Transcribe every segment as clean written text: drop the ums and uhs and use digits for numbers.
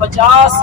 50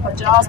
50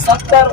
70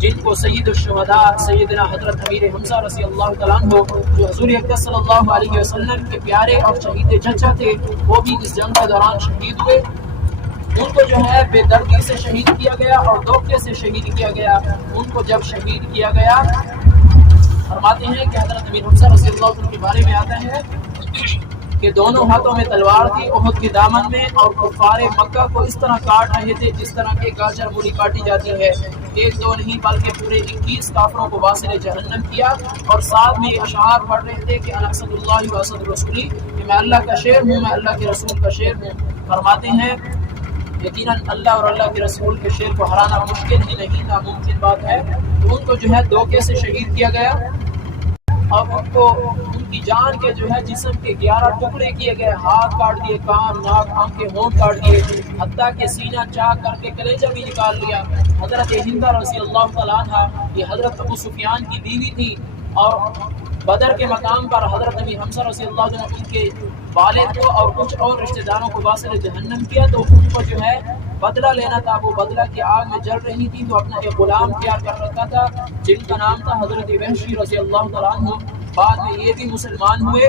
جن کو سید الشہداء سیدنا حضرت امیر حمزہ رضی اللہ تعالیٰ عنہ جو حضور اقدس صلی اللہ علیہ وسلم کے پیارے اور شہید چچا تھے، وہ بھی اس جنگ کے دوران شہید ہوئے۔ ان کو جو ہے بے دردی سے شہید کیا گیا اور دھوکے سے شہید کیا گیا۔ ان کو جب شہید کیا گیا، فرماتے ہیں کہ حضرت امیر حمزہ رضی اللہ عنہ کے بارے میں آتا ہے کہ دونوں ہاتھوں میں تلوار تھی احد کے دامن میں، اور کفار مکہ کو اس طرح کاٹ رہے تھے جس طرح کہ گاجر مولی کاٹی جاتی ہے۔ ایک دو نہیں بلکہ پورے 21 کافروں کو واصل جہنم کیا، اور ساتھ میں اشعار پڑھ رہے تھے کہ انا اسد اللہ و اسد رسولی، کہ میں اللہ کا شیر ہوں، میں اللہ کے رسول کا شیر ہوں۔ فرماتے ہیں یقیناً اللہ اور اللہ کے رسول کے شیر کو ہرانا مشکل ہی نہیں، ناممکن بات ہے۔ تو ان کو جو ہے دھوکے سے شہید کیا گیا، اور ان کو ان کی جان کے جو ہے جسم کے 11 ٹکڑے کیے گئے، ہاتھ کاٹ دیے، کان، ناک، آنکھیں، ہونٹ کاٹ دیے، حتیٰ کہ سینہ چاک کر کے کلیجہ بھی نکال لیا۔ حضرت ہندہ رضی اللہ تعالیٰ عنہ، یہ حضرت ابو سفیان کی بیوی تھی، اور بدر کے مقام پر حضرت امیر حمزہ رضی اللہ عنہ ان کے والد کو اور کچھ اور رشتہ داروں کو واصل جہنم کیا، تو ان کو جو ہے بدلہ لینا تھا۔ وہ بدلہ کی آگ میں جل رہی تھی، تو اپنا ایک غلام تیار کر رکھا تھا جن کا نام تھا حضرت وحشی رضی اللہ تعالیٰ عنہ۔ بعد میں یہ بھی مسلمان ہوئے۔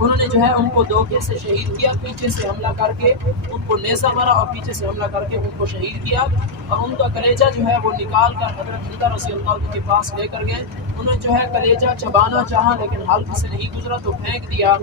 انہوں نے جو ہے ان کو دھوکے سے شہید کیا، پیچھے سے حملہ کر کے ان کو نیزہ مارا اور پیچھے سے حملہ کر کے ان کو شہید کیا، اور ان کا کلیجہ جو ہے وہ نکال کر حضرت ہندہ رضی اللہ عنہ کے پاس لے کر گئے۔ انہوں نے جو ہے کلیجہ چبانا چاہا لیکن حلق سے نہیں گزرا تو پھینک دیا۔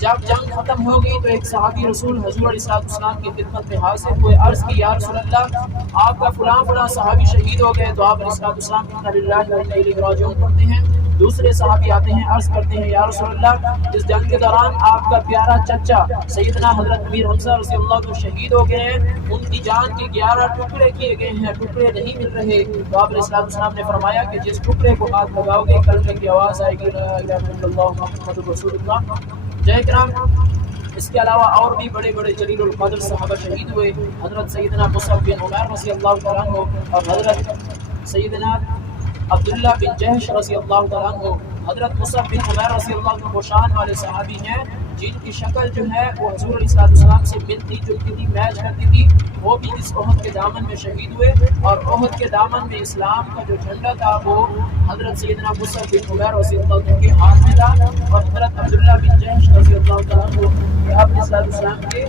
جب جنگ ختم ہو گئی تو ایک صحابی رسول حضور علیہ السلام کی خدمت میں حاضر ہوئے، عرض کی یا رسول اللہ، آپ کا فلاں فلاں صحابی شہید ہو گئے، تو آپ علیہ السلام انا للہ و انا الیہ راجعون پڑھتے ہیں۔ دوسرے صحابی آتے ہیں، عرض کرتے ہیں یا رسول اللہ، اس جنگ کے دوران آپ کا پیارا چچا سیدنا حضرت امیر حمزہ رضی اللہ عنہ شہید ہو گئے ہیں، ان کی جان کے 11 ٹکڑے کیے گئے ہیں، ٹکڑے نہیں مل رہے۔ تو آپ علیہ السلام نے فرمایا کہ جس ٹکڑے کو ہاتھ لگاؤ گے کلمے کی آواز آئے گی لا الہ الا اللہ محمد رسول اللہ۔ جے کرام، اس کے علاوہ اور بھی بڑے بڑے جلیل القدر صحابہ شہید ہوئے۔ حضرت سیدنا مصعب بن عمیر رضی اللہ تعالیٰ عنہ اور حضرت سیدنا عبداللہ بن جہش رضی اللہ تعالیٰ عنہ۔ حضرت مصعب بن عمیر رضی اللہ عنہ وہ شان والے صحابی ہیں جن کی شکل جو ہے وہ حضور علیہ السلام سے ملتی جلتی تھی، میچ کرتی تھی۔ وہ بھی اس احد کے دامن میں شہید ہوئے، اور احد کے دامن میں اسلام کا جو جھنڈا تھا وہ حضرت سیدنا مصعب بن عمیر رضی اللہ عنہ کے ہاتھ میں تھا، اور حضرت عبداللہ بن جہش رضی اللہ تعالیٰ عنہ آپ علیہ السلام کے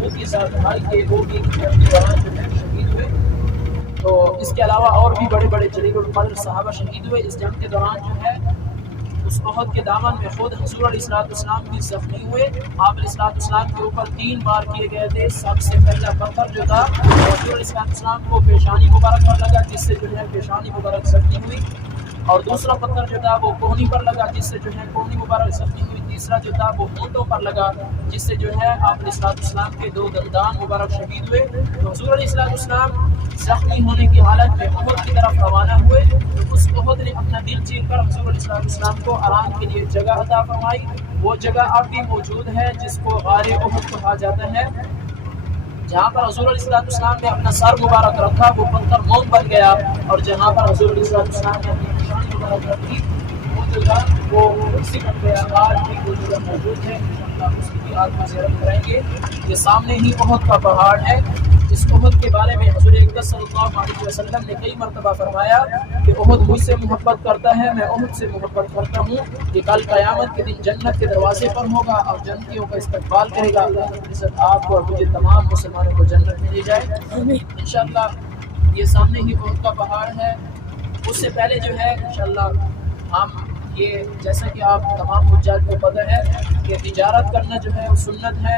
خود کے ساتھ بھائی تھے، وہ بھی اپنے دوران جو ہے شہید ہوئے۔ تو اس کے علاوہ اور بھی بڑے بڑے جلیل القدر صحابہ شہید ہوئے۔ اس جنگ کے دوران جو ہے اس احد کے دامن میں خود حضور علیہ السلام بھی زخمی ہوئے۔ آپ علیہ السلام کے اوپر 3 بار کیے گئے تھے۔ سب سے پہلا پتھر جو تھا حضور علیہ السلام کو پیشانی مبارک پر لگا، جس سے جو ہے پیشانی مبارک زخمی ہوئی، اور دوسرا پتھر جو تھا وہ کوہنی پر لگا، جس سے جو ہے کوہنی مبارک زخمی ہوئی۔ تیسرا جو تھا وہ ہونٹوں پر لگا، جس سے جو ہے آپ علیہ السلام کے 2 دندان مبارک شہید ہوئے۔ تو حضور علیہ السلام زخمی ہونے کی حالت میں احد کی طرف روانہ ہوئے، تو اس احد نے اپنا دل چیر کر حضور علیہ السلام کو آرام کے لیے جگہ عطا فرمائی۔ وہ جگہ اب بھی موجود ہے جس کو غار احد کہا جاتا ہے، جہاں پر حضور علیہ السلام نے اپنا سر مبارک رکھا وہ پتھر موم بن گیا، اور جہاں پر حضور علیہ السلام نے اپنی نشانی مبارک رکھی وہ جگہ وہ اسی بن گیا۔ آج بھی وہ جگہ موجود ہے، انشاءاللہ اس کی بھی آج ہم زیارت کریں گے۔ یہ سامنے ہی احد کا پہاڑ ہے۔ اس احد کے بارے میں حضور اقدس صلی اللہ علیہ وسلم نے کئی مرتبہ فرمایا کہ احد مجھ سے محبت کرتا ہے، میں احد سے محبت کرتا ہوں۔ کہ کل قیامت کے دن جنت کے دروازے پر ہوگا اور جنتیوں کا استقبال کرے گا۔ اللہ رب العزت آپ کو اور مجھے تمام مسلمانوں کو جنت میں لے جائے انشاءاللہ۔ یہ سامنے ہی احد کا پہاڑ ہے۔ اس سے پہلے جو ہے انشاءاللہ ہم یہ جیسا کہ آپ تمام حجاج کو پتہ ہے کہ تجارت کرنا جو ہے وہ سنت ہے۔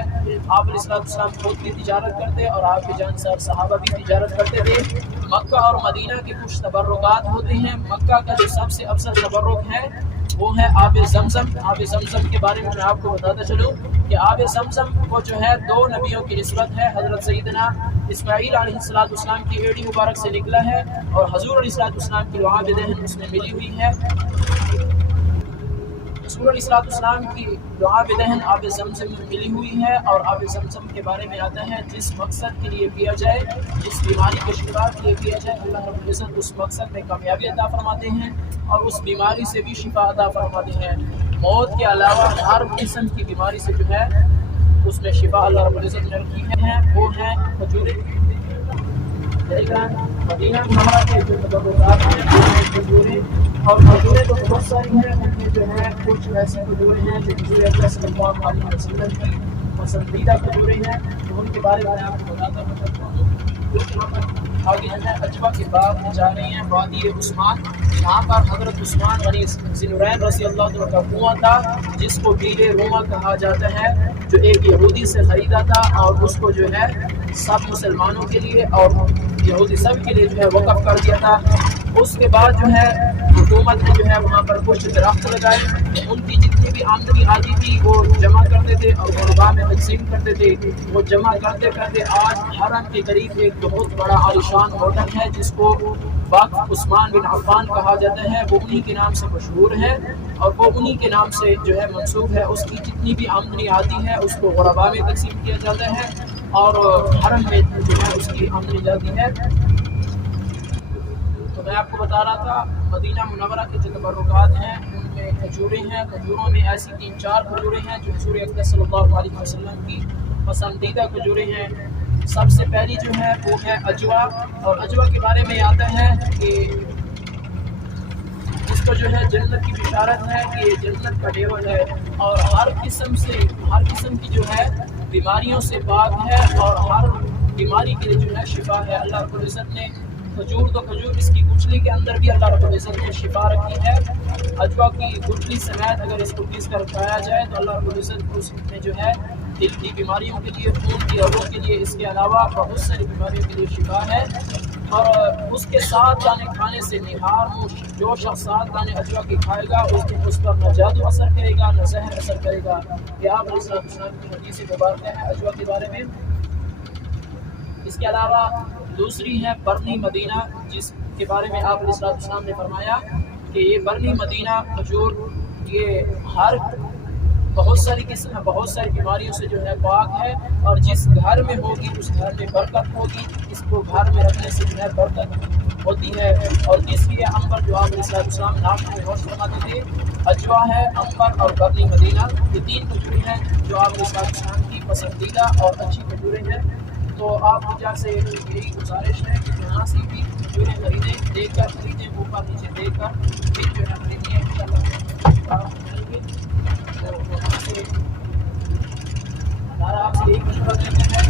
آپ علیہ السلام خود بھی تجارت کرتے اور آپ کے جانسار صحابہ بھی تجارت کرتے تھے۔ مکہ اور مدینہ کے کچھ تبرکات ہوتے ہیں۔ مکہ کا جو سب سے افضل تبرک ہے وہ ہے آب زمزم۔ آب زمزم کے بارے میں آپ کو بتاتا چلوں کہ آب زمزم وہ جو ہے 2 نبیوں کی نسبت ہے۔ حضرت سیدنا اسماعیل علیہ السلام کی ایڑی مبارک سے نکلا ہے، اور حضور علیہ السلام کی لعاب دہن اس میں ملی ہوئی ہے۔ حضور علیہ السلام کی لعاب دہن آب زمزم میں ملی ہوئی ہے، اور آب زمزم کے بارے میں آتا ہے جس مقصد کے لیے پیا جائے، جس بیماری کے شفا کے لیے پیا جائے، اللہ رب العزت اس مقصد میں کامیابی عطا فرماتے ہیں اور اس بیماری سے بھی شفا عطا فرماتے ہیں۔ موت کے علاوہ ہر قسم کی بیماری سے جو ہے اس میں شفا اللہ رب العزت نے رکھی ہے، وہ ہے کھجور۔ مدینہ منورہ کے جو تبرکات ہیں وہ ہیں کھجوریں، اور کھجوریں تو بہت ساری ہیں، ان میں جو ہے کچھ ایسی کھجوریں ہیں جو حضور اکرم صلی اللہ علیہ وسلم کی پسندیدہ کھجوریں ہیں، تو ان کے بارے میں آپ کو بتاتا ہوں۔ آگے جو ہے اجوا کے بعد جا رہے ہیں وادی عثمان، جہاں پر حضرت عثمان غنی ذی النورین رضی اللہ عنہ کا کنواں تھا، جس کو بیل روما کہا جاتا ہے، جو ایک یہودی سے خریدا تھا اور اس کو جو ہے سب مسلمانوں کے لیے اور یہودی سب کے لیے جو ہے وقف کر دیا تھا۔ اس کے بعد جو ہے حکومت نے جو ہے وہاں پر کچھ درخت لگائے، ان کی جتنی بھی آمدنی آتی تھی وہ جمع کرتے تھے اور غربا میں تقسیم کرتے تھے۔ وہ جمع کرتے کرتے آج حرم کے قریب ایک بہت بڑا عالیشان ہوٹل ہے جس کو وقف عثمان بن عفان کہا جاتا ہے، وہ انہی کے نام سے مشہور ہے اور وہ انہی کے نام سے جو ہے منسوب ہے۔ اس کی جتنی بھی آمدنی آتی ہے اس کو غربا میں تقسیم کیا جاتا ہے اور حرم میں جو ہے اس کی آمدنی جاتی ہے۔ تو میں آپ کو بتا رہا تھا مدینہ منورہ کے جو تبرکات ہیں ان میں کھجوریں ہیں، کھجوروں میں ایسی 3-4 کھجوریں ہیں جو حضور اکرم صلی اللہ علیہ وسلم کی پسندیدہ کھجوریں ہیں۔ سب سے پہلی جو ہے وہ ہے اجوا، اور اجوا کے بارے میں آتا ہے کہ اس کو جو ہے جنت کی بشارت ہے کہ یہ جنت کا ڈیرا ہے اور ہر قسم کی جو ہے بیماریوں سے پاک ہے اور ہر بیماری کے لیے جو ہے شفا ہے۔ اللہ رب العزت نے کھجور اس کی گٹھلی کے اندر بھی اللہ رب العزت نے شفا رکھی ہے۔ اجوا کی گٹھلی سمیت اگر اس کو پیس کر کھایا جائے تو اللہ رب العزت اس میں جو ہے دل کی بیماریوں کے لیے، خون کی عروق کے لیے، اس کے علاوہ بہت ساری بیماریوں کے لیے شفا ہے۔ اور اس کے 7 دانے کھانے سے نہار ہو، جو شخص 7 دانے اجوا کے کھائے گا اس دن اس پر نہ جادو اثر کرے گا نہ زہر اثر کرے گا۔ یہ آپ علیہ السلام کی حدیث مبارکہ ہے اجوا کے بارے میں۔ اس کے علاوہ دوسری ہے برنی مدینہ، جس کے بارے میں آپ علیہ السلام نے فرمایا کہ یہ برنی مدینہ کھجور یہ بہت ساری بیماریوں سے جو ہے پاک ہے، اور جس گھر میں ہوگی اس گھر میں برکت ہوگی، اس کو گھر میں رکھنے سے جو ہے برکت ہوتی ہے۔ اور تیسری ہے امبر، جو آپ علیہ السلام ناشتے میں نوش فرماتے تھے۔ اجوا ہے، امبر اور برنی مدینہ، یہ 3 کھجوریں ہیں جو آپ علیہ السلام کی پسندیدہ اور اچھی کھجوریں ہیں۔ تو آپ کی سے یہی گزارش ہے کہ جہاں سے بھی کھجوریں خریدیں، دیکھ کر خریدیں، اوپر نیچے دیکھ کر پھر جو ہے خریدیں، انشاءاللہ ملیں گے۔ تو وہاں سے ہمارا آپ سے یہی مشورہ دیتا ہے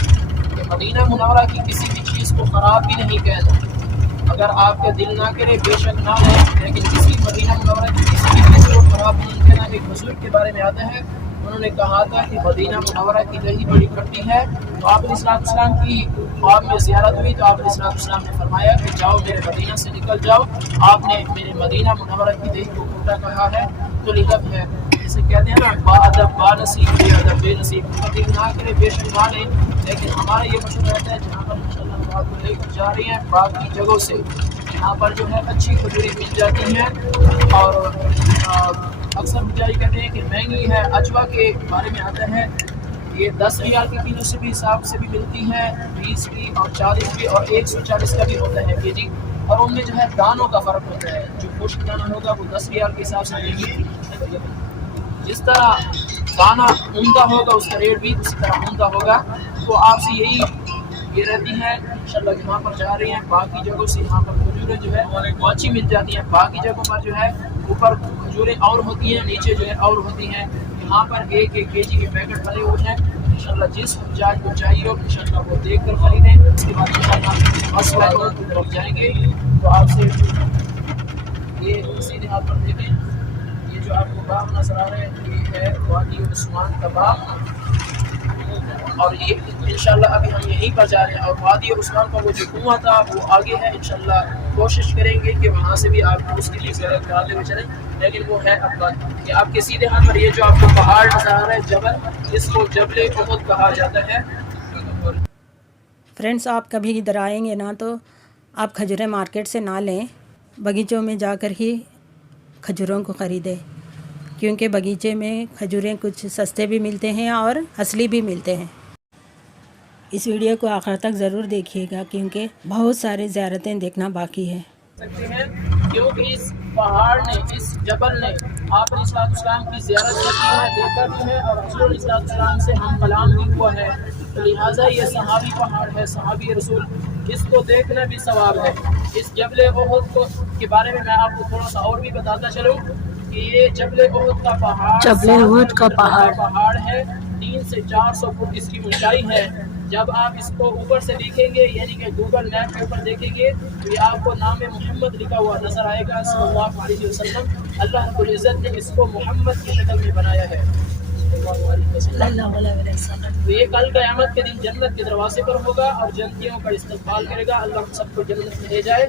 کہ مدینہ منورہ کی کسی بھی چیز کو خراب بھی نہیں کہنا۔ اگر آپ کا دل نہ کرے بے شک نہ ہو، لیکن کسی مدینہ منورہ کی کسی بھی چیز کو خراب نہیں کہنا۔ ایک بزرگ کے بارے میں آتا ہے، انہوں نے کہا تھا کہ مدینہ منورہ کی دہی بڑی کھٹی ہے۔ تو آپ علیہ السلام کی خواب میں زیارت ہوئی تو آپ علیہ السلام نے فرمایا کہ جاؤ میرے مدینہ سے نکل جاؤ، آپ نے میرے مدینہ منورہ کی دہی کو کھٹا کہا ہے تو لطف ہے۔ جسے کہتے ہیں نا با ادب با نصیب، بے ادب بے نصیب، دل نہ کرے بے شک نہ لیں۔ لیکن ہمارا یہ مشورہ رہتا ہے جہاں پر انشاءاللہ ہم آپ کو لے کر جا رہے ہیں باقی جگہوں سے، جہاں پر جو ہے اچھی کھجوریں مل جاتی ہیں اور اکثر مجھے کہتے ہیں کہ مہنگی ہے۔ اجوا کے بارے میں آتا ہے یہ 10 ریال کے کلو سے بھی حساب سے بھی ملتی ہے، 20 کی اور 40 کی اور 140 کا بھی ہوتا ہے کے جی، اور ان میں جو ہے دانوں کا فرق ہوتا ہے۔ جو خشک دانہ ہوگا وہ 10 ریال کے حساب سے ملے گی، جس طرح دانہ عمدہ ہوگا اس کا ریٹ بھی اسی طرح عمدہ ہوگا۔ تو آپ سے یہی یہ رہتی ہے انشاءاللہ جہاں پر جا رہے ہیں باقی جگہوں سے یہاں پر کھجوریں جو ہے وہ اچھی مل جاتی ہیں۔ باقی جگہوں پر جو ہے اوپر کھجوریں اور ہوتی ہیں، نیچے جو ہے اور ہوتی ہیں۔ یہاں پر 1 کے جی کے پیکٹ بنے ہوئے ہیں، انشاءاللہ جس حجاج کو چاہیے ہو انشاءاللہ وہ دیکھ کر خریدیں۔ اس کے بعد انشاءاللہ مسئلہ کی طرف جائیں گے۔ تو آپ سے یہ سیدھے ہاتھ پر دیکھیں، یہ جو آپ کو باغ نظر آ رہا ہے یہ ہے وادی عثمان کا باغ، اور یہ انشاءاللہ ابھی ہم یہیں پر جا رہے ہیں۔ اور وادی عثمان کا وہ جو کنواں تھا وہ آگے ہے، انشاءاللہ کوشش کریں گے کہ وہاں سے بھی آپ اس کے لیے زیارت کراتے ہوئے چلیں، لیکن وہ ہے اب آپ کے سیدھے ہاتھ پر یہ جو آپ کو پہاڑ نظر آ رہا ہے جبل، اس کو جبل احد کہا جاتا ہے۔ فرینڈس، آپ کبھی ادھر آئیں گے نا تو آپ کھجوریں مارکیٹ سے نہ لیں، باغیچوں میں جا کر ہی کھجوروں کو خریدیں، کیونکہ باغیچے میں کھجوریں کچھ سستے بھی ملتے ہیں اور اصلی بھی ملتے ہیں۔ اس ویڈیو کو آخر تک ضرور دیکھیے گا کیونکہ بہت سارے زیارتیں دیکھنا باقی ہے۔ سکتے ہیں کیونکہ اس پہاڑ نے، اس جبل نے آپ علیہ الصلوۃ والسلام کی زیارت کی ہے، دیکھا بھی ہے، اور حضور علیہ الصلوۃ والسلام سے ہم کلام بھی ہوا ہے، تو لہٰذا یہ صحابی پہاڑ ہے، صحابی رسول، اس کو دیکھنا بھی ثواب ہے۔ اس جبل احد کے بارے میں آپ کو تھوڑا سا اور بھی بتاتا چلوں کہ یہ جبل احد کا پہاڑ، جبل احد کا پہاڑ ہے، 300 سے 400 فٹ اس کی اونچائی ہے۔ جب آپ اس کو اوپر سے دیکھیں گے، یعنی کہ گوگل میپ کے اوپر دیکھیں گے، تو یہ آپ کو نام محمد لکھا ہوا نظر آئے گا صلی اللہ علیہ وسلم۔ اللہ رب العزت نے اس کو محمد کی شکل میں بنایا ہے صلی اللہ علیہ وسلم۔ تو یہ کل قیامت کے دن جنت کے دروازے پر ہوگا اور جنتیوں کا استقبال کرے گا۔ اللہ ہم سب کو جنت میں لے جائے۔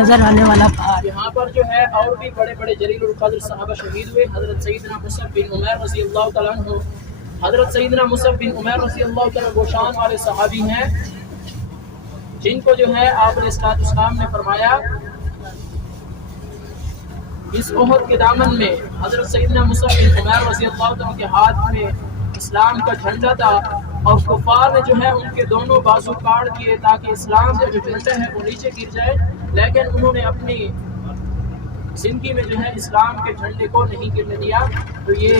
نظر آنے والا پہاڑ، یہاں پر جو ہے اور بھی بڑے بڑے جلیل القدر صحابہ شہید ہوئے۔ حضرت سیدنا مصعب بن عمیر رضی اللہ تعالیٰ عنہ، حضرت سیدنا مصعب بن عمیر رضی اللہ تعالیٰ وہ شان والے صحابی ہیں جن کو جو ہے آپ علیہ الصلوۃ والسلام نے فرمایا اس احد کے دامن میں حضرت سیدنا مصعب بن عمیر رضی اللہ تعالیٰ کے ہاتھ میں اسلام کا جھنڈا تھا، اور کفار نے جو ہے ان کے دونوں بازو کاٹ دیے تاکہ اسلام کا جو جھنڈا ہے وہ نیچے گر جائے، لیکن انہوں نے اپنی زندگی میں جو ہے اسلام کے جھنڈے کو نہیں گرنے دیا۔ تو یہ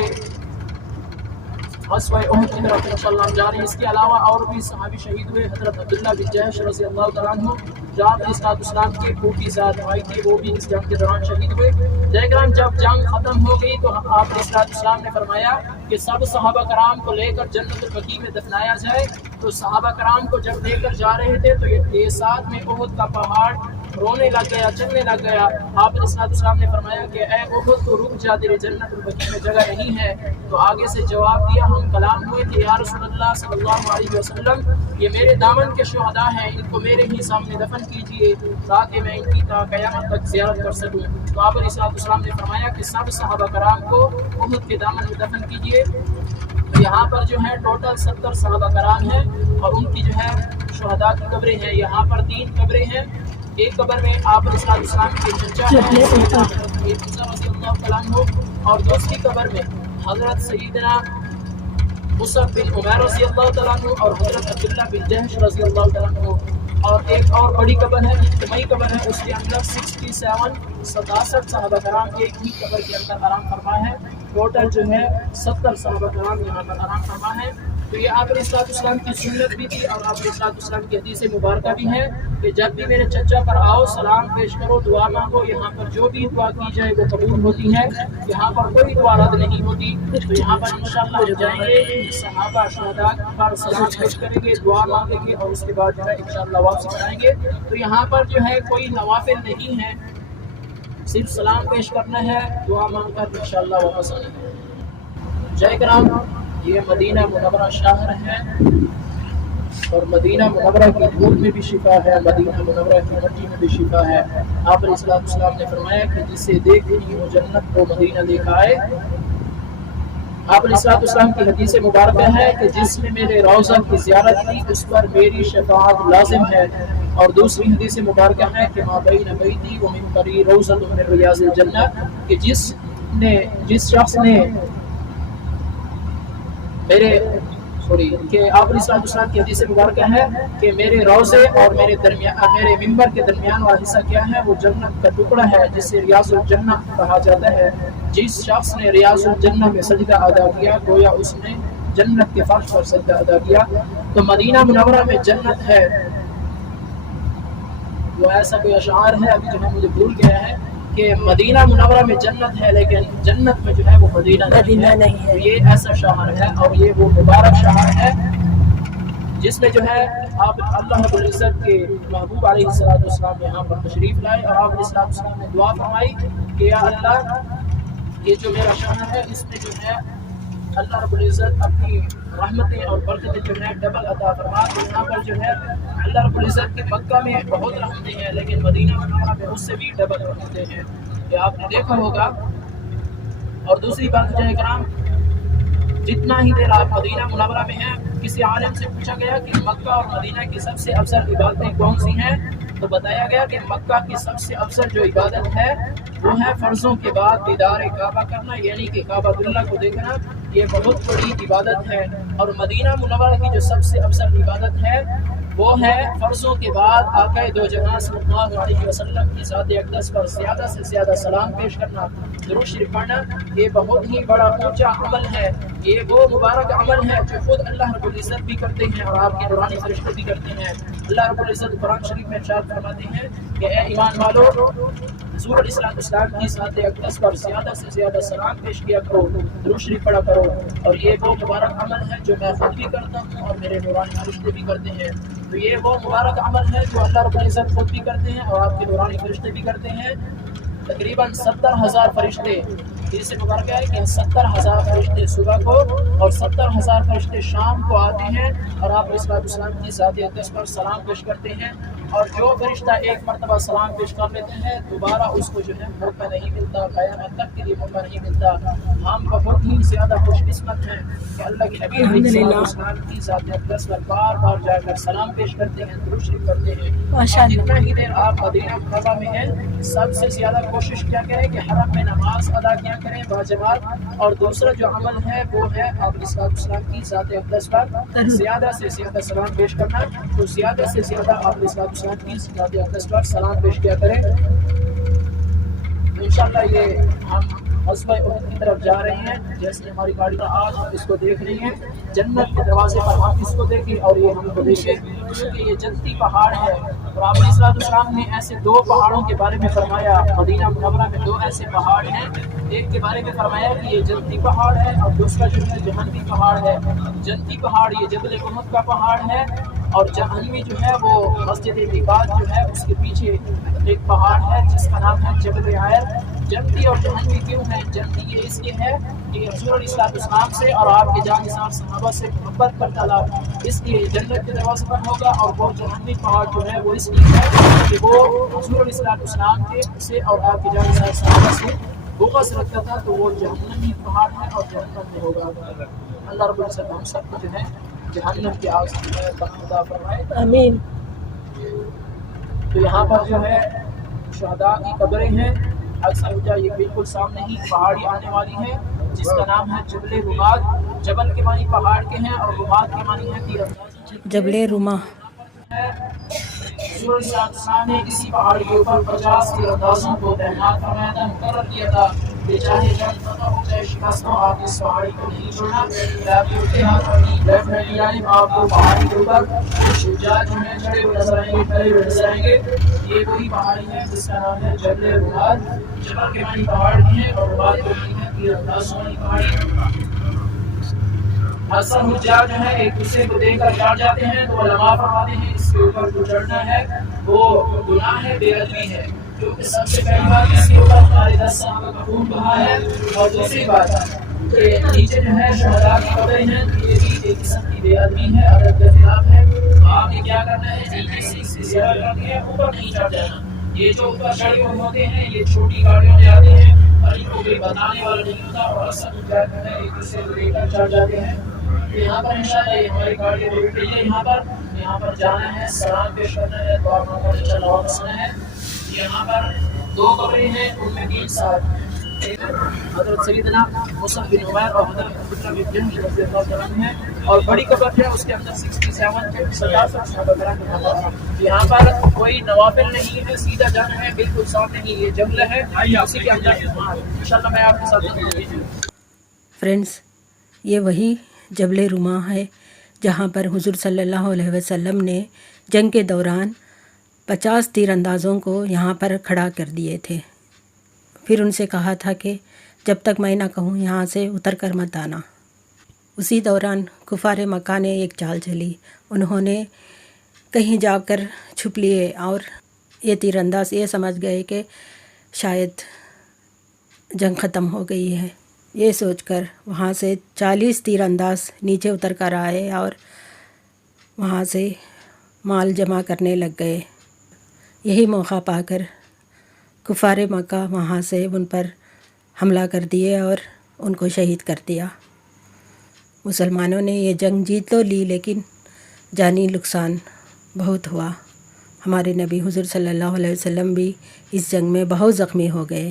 غزوہ احد کی طرف انشاءاللہ جا رہی ہے۔ اس کے علاوہ اور بھی صحابی شہید ہوئے۔ حضرت عبداللہ بن جحش رضی اللہ تعالیٰ عنہ جو آپ علیہ الصلوۃ والسلام کے پھوپھی ذات بھائی تھے، وہ بھی اس جنگ کے دوران شہید ہوئے۔ لیکن جب جنگ ختم ہو گئی تو آپ علیہ الصلوۃ والسلام نے فرمایا کہ سب صحابہ کرام کو لے کر جنت البقیع میں دفنایا جائے۔ تو صحابہ کرام کو جب لے کر جا رہے تھے تو یہ ساتھ میں احد کا پہاڑ رونے لگ گیا، چلنے لگ گیا۔ آپ علیہ الصلوۃ والسلام نے فرمایا کہ اے احد تو رک جا، تیرے جنت البقیع میں جگہ نہیں ہے۔ تو آگے سے جواب دیا، ہم کلام ہوئے کہ یا رسول اللہ صلی اللہ علیہ وسلم، یہ میرے دامن کے شہداء ہیں، ان کو میرے ہی سامنے دفن کیجیے تاکہ میں ان کی تا قیامت تک زیارت کر سکوں۔ تو آپ علیہ الصلوۃ والسلام نے فرمایا کہ سب صحابہ کرام کو احد کے دامن میں دفن کیجیے۔ تو یہاں پر جو ہے ٹوٹل 70 صحابہ کرام ہیں اور ان کی جو ہے شہداء کی قبریں ہیں۔ یہاں پر 3 قبریں ہیں، ایک قبر میں آپ علیہ السلام کے چچا ہیں رضی اللہ تعالیٰ عنہ، اور دوسری قبر میں حضرت سیدنا مصعب بن عمیر رضی اللہ تعالیٰ عنہ اور حضرت عبداللہ بن جحش رضی اللہ تعالیٰ عنہ، اور ایک اور بڑی قبر ہے، اجتماعی قبر ہے، اس کے اندر 67 صحابہ کرام ایک ہی قبر کے اندر آرام فرما ہے۔ ٹوٹل جو ہے 70 صحابہ کرام یہاں پر آرام فرما ہے۔ تو یہ آپ علیہ الصلوۃ والسلام کی سنت بھی تھی اور آپ علیہ الصلوۃ والسلام کی حدیث مبارکہ بھی ہے کہ جب بھی میرے چچا پر آؤ، سلام پیش کرو، دعا مانگو، یہاں پر جو بھی دعا کی جائے وہ قبول ہوتی ہے، یہاں پر کوئی دعا رد نہیں ہوتی۔ تو یہاں پر انشاءاللہ ہم جائیں گے، صحابہ شہداء پر سلام پیش کریں گے، دعا مانگیں گے اور اس کے بعد جو ہے انشاءاللہ واپس آئیں گے۔ تو یہاں پر جو ہے کوئی نوافل نہیں ہے، صرف سلام پیش کرنا ہے، دعا مانگ کر انشاءاللہ واپس آنا ہے۔ جے کرام، یہ مدینہ منورہ شہر ہے اور مدینہ منورہ کی دھول میں بھی شفا ہے، مدینہ منورہ کی مٹی میں بھی شفا ہے۔ آپ علیہ الصلوۃ والسلام نے فرمایا کہ جسے دیکھنی ہو جنت کو مدینہ دکھائے۔ آپ علیہ الصلوۃ والسلام کی حدیث مبارکہ ہے کہ جس نے میرے روضہ کی زیارت کی اس پر میری شفاعت لازم ہے، اور دوسری حدیث مبارکہ ہے کہ ما بین بیتی و منبری روضۃ من ریاض الجنہ، کہ جس شخص نے کہ آپ علیہ الصلوۃ والسلام کی حدیث مبارکہ ہے کہ میرے روضے اور میرے منبر کے درمیان والا حصہ کیا ہے، وہ جنت کا ٹکڑا ہے جسے ریاض الجنہ کہا جاتا ہے۔ جس شخص نے ریاض الجنہ میں سجدہ ادا کیا گویا اس نے جنت کے فرش پر سجدہ ادا کیا۔ تو مدینہ منورہ میں جنت ہے، وہ ایسا کوئی اشعار ہے ابھی جو ہے مجھے بھول گیا ہے کہ مدینہ منورہ میں جنت ہے لیکن جنت میں جو ہے وہ مدینہ نہیں ہے۔ یہ ایسا شہر ہے اور یہ وہ مبارک شہر ہے جس میں جو ہے آپ اللہ رب العزت کے محبوب علیہ الصلوۃ والسلام یہاں پر تشریف لائے، اور آپ علیہ الصلوۃ والسلام نے دعا فرمائی کہ یا اللہ، یہ جو میرا شہر ہے اس میں جو ہے اللہ رب العزت اپنی رحمتیں اور برکتیں جو ہے ڈبل عطا فرما۔ یہاں پر جو ہے اللہ رب العزت کے مکہ میں بہت رحمتیں ہیں لیکن مدینہ منورہ میں اس سے بھی ڈبل رحمتیں ہیں، یہ آپ نے دیکھا ہوگا۔ اور دوسری بات جو ہے کرام، جتنا ہی دیر آپ مدینہ منورہ میں ہیں، کسی عالم سے پوچھا گیا کہ مکہ اور مدینہ کی سب سے افضل عبادتیں کون سی ہیں، تو بتایا گیا کہ مکہ کی سب سے افضل جو عبادت ہے وہ ہے فرضوں کے بعد دیدار کعبہ کرنا، یعنی کہ کعبہ اللہ کو دیکھنا. یہ بہت بڑی عبادت ہے، اور مدینہ منورہ کی جو سب سے افضل عبادت ہے وہ ہے فرضوں کے بعد آقا دو جہاں صلی اللہ علیہ وسلم کی ذات اقدس پر زیادہ سے زیادہ سلام پیش کرنا، درود شریف پڑھنا. یہ بہت ہی بڑا اونچا عمل ہے. یہ وہ مبارک عمل ہے جو خود اللہ رب العزت بھی کرتے ہیں اور آپ کے نورانی فرشتے بھی کرتے ہیں. اللہ رب العزت قرآن شریف میں ارشاد فرماتے ہیں کہ اے ایمان والو، حضور اسلام کی ذات اقدس پر زیادہ سے زیادہ سلام پیش کیا کرو، درود شریف پڑھا کرو. اور یہ وہ مبارک عمل ہے جو میں خود بھی کرتا ہوں اور میرے نورانی فرشتے بھی کرتے ہیں. تو یہ وہ مبارک عمل ہے جو اللہ رب العزت خود بھی کرتے ہیں اور آپ کے نورانی فرشتے بھی کرتے ہیں. تقریباً 70,000 فرشتے، اس سے مبارک ہے کہ 70,000 فرشتے صبح کو اور 70,000 فرشتے شام کو آتے ہیں اور آپ علیہ السلام کی ذات اقدس پر سلام پیش کرتے ہیں. اور جو فرشتہ ایک مرتبہ سلام پیش کر لیتے ہیں دوبارہ اس کو جو ہے موقع نہیں ملتا، قیامت تک کے لیے موقع نہیں ملتا. ہم بہت ہی زیادہ خوش قسمت ہیں کہ اللہ کے نبی علیہ السلام کی ذات اقدس پر بار بار جا کر سلام پیش کرتے ہیں، درود شریف کرتے ہیں. جتنا ہی دیر آپ مدینہ منورہ میں ہیں سب سے زیادہ کوشش کیا کریں کہ حرم میں نماز ادا کیا کریں باجماعت. اور دوسرا جو عمل ہے وہ ہے آپ علیہ السلام کی ذات اقدس پر زیادہ سے زیادہ سلام پیش کرنا. تو زیادہ سے زیادہ آپ علیہ السلام کی ذات اقدس پر سلام پیش کیا کریں. انشاءاللہ یہ ہم غزوہ احد کی طرف جا رہے ہیں. جیسے ہماری گاڑی کا آج ہم اس کو دیکھ رہے ہیں، جنت کے دروازے پر ہم اس کو دیکھیں اور یہ ہم کو دیکھیں کیونکہ یہ جنتی پہاڑ ہے. اور آپ علیہ السلام نے ایسے 2 پہاڑوں کے بارے میں فرمایا، مدینہ منورہ میں 2 ایسے پہاڑ ہیں. ایک کے بارے میں فرمایا کہ یہ جنتی پہاڑ ہے اور دوسرا جو ہے جہنمی پہاڑ ہے. جنتی پہاڑ یہ جبل احد کا پہاڑ ہے اور جہنمی جو ہے وہ مسجد میقات جو ہے اس کے پیچھے ایک پہاڑ ہے جس کا نام ہے جبل عائر. جنتی اور جہنمی کیوں ہے؟ جنتی یہ اس لیے ہے کہ حضور علیہ السلام سے اور آپ کے جانثار صحابہ سے محبت کرتا تھا، اس لیے جنت کے دروازے پر ہوگا. اور وہ جہنمی پہاڑ جو ہے وہ اس لیے ہے کہ وہ حضور علیہ السلام کے سے اور آپ کے جانثار صحابہ سے بغض رکھتا تھا، تو وہ جہنمی پہاڑ ہے اور جہنم میں ہوگا. اللہ رب العزت ہم سب کو جو ہے جہنم کی آگ سے عطا فرمائے، آمین. تو یہاں پر جو ہے شہداء کی قبریں ہیں. اکثر یہ بالکل سامنے ہی پہاڑی آنے والی ہے جس کا نام ہے جبل رماد. جبل کے معنی پہاڑ کے ہیں اور رماد کے معنی ہے تیر انداز. جبل روما حضور صلی اللہ علیہ وسلم نے اسی پہاڑ کے اوپر 50 تیر اندازوں کو تعینات فرمایا تھا، مقرر کیا تھا کہ چاہے جنگ فتح ہو چاہے شکست ہو آپ اس پہاڑی کو نہیں چھوڑنا. آپ کے اٹھے ہاتھ اپنی لیفٹ ہینڈ جانب آپ کو پہاڑی کے اوپر شجاع جو ہے چڑھے ہوئے نظر آئیں گے، کھڑے ہوئے نظر آئیں گے. یہ وہی پہاڑی ہے جس کا نام ہے جبل رماد. جبل کے معنی پہاڑ کی ہے اور رماد کے معنی ہے تیر اندازوں والی پہاڑی. اکثر حجاج جو ہے ایک دوسرے کو دیکھ کر چڑھ جاتے ہیں تو علماء فرماتے ہیں اس کے اوپر جو چڑھنا ہے وہ گناہ ہے، بے ادبی ہے. کیونکہ سب سے پہلی بات اس کے اوپر ہمارے 10 صحابہ کا خون بہا ہے، اور دوسری بات کہ نیچے جو ہے شہداء کی قبریں ہیں، یہ بھی ایک قسم کی بے ادبی ہے، ادب کے خلاف ہے. تو آپ نے کیا کرنا ہے؟ نیچے سے اس کی زیارت کرنی ہے، اوپر نہیں چڑھ جانا. یہ جو اوپر چڑھے ہوئے ہوتے ہیں یہ چھوٹی گاڑیوں میں آتے ہیں اور ان کو کوئی بتانے والا نہیں ہوتا اور اکثر کیا کرتے ہیں ایک دوسرے کو لے کر چڑھ جاتے ہیں. یہاں پر انشاءاللہ یہ ہماری گاڑی روک کے لیے یہاں پر جانا ہے، سلام پیش کرنا ہے، دعا مانگنا ہے، انشاءاللہ واپس آنا ہے. یہاں پر 2 قبریں ہیں، ان میں 3 ساتھ حضرت سیدنا مصعب بن عمیر اور حضرت عبداللہ بن جحش رضی اللہ عنہ ہیں. اور بڑی قبر ہے اس کے اندر 67 صحابہ کرام ہیں. یہاں پر کوئی نوافل نہیں ہے، سیدھا جانا ہے، بالکل سامنے ہی یہ جنگل ہے، اسی کے اندر انشاءاللہ میں آپ کے ساتھ. فرینڈس، یہ وہی جبل روما ہے جہاں پر حضور صلی اللہ علیہ وسلم نے جنگ کے دوران 50 تیر اندازوں کو یہاں پر کھڑا کر دیے تھے. پھر ان سے کہا تھا کہ جب تک میں نہ کہوں یہاں سے اتر کر مت آنا. اسی دوران کفار مکہ نے ایک چال چلی. انہوں نے کہیں جا کر چھپ لیے اور یہ تیر انداز یہ سمجھ گئے کہ شاید جنگ ختم ہو گئی ہے. یہ سوچ کر وہاں سے 40 تیر انداز نیچے اتر کر آئے اور وہاں سے مال جمع کرنے لگ گئے. یہی موقع پا کر کفار مکہ وہاں سے ان پر حملہ کر دیے اور ان کو شہید کر دیا. مسلمانوں نے یہ جنگ جیت تو لی لیکن جانی نقصان بہت ہوا. ہمارے نبی حضور صلی اللہ علیہ وسلم بھی اس جنگ میں بہت زخمی ہو گئے.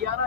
11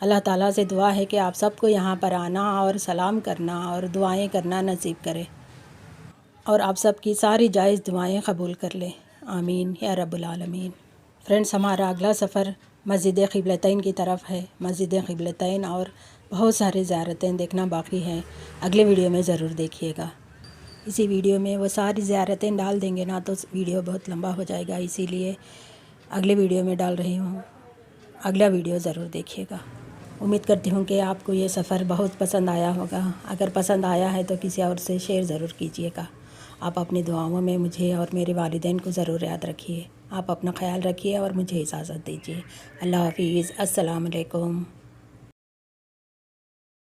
اللہ تعالیٰ سے دعا ہے کہ آپ سب کو یہاں پر آنا اور سلام کرنا اور دعائیں کرنا نصیب کرے، اور آپ سب کی ساری جائز دعائیں قبول کر لے، آمین یا رب العالمین۔ فرینڈس، ہمارا اگلا سفر مسجد قبلتین کی طرف ہے۔ مسجد قبلتین اور بہت سارے زیارتیں دیکھنا باقی ہیں، اگلے ویڈیو میں ضرور دیکھیے گا۔ اسی ویڈیو میں وہ ساری زیارتیں ڈال دیں گے نا تو ویڈیو بہت لمبا ہو جائے گا، اسی لیے اگلے ویڈیو میں ڈال رہی ہوں، اگلا ویڈیو ضرور دیکھیے گا۔ امید کرتی ہوں کہ آپ کو یہ سفر بہت پسند آیا ہوگا۔ اگر پسند آیا ہے تو کسی اور سے شیئر ضرور کیجیے گا۔ آپ اپنی دعاؤں میں مجھے اور میرے والدین کو ضرور یاد رکھیے۔ آپ اپنا خیال رکھیے اور مجھے اجازت دیجیے۔ اللہ حافظ، السلام علیکم۔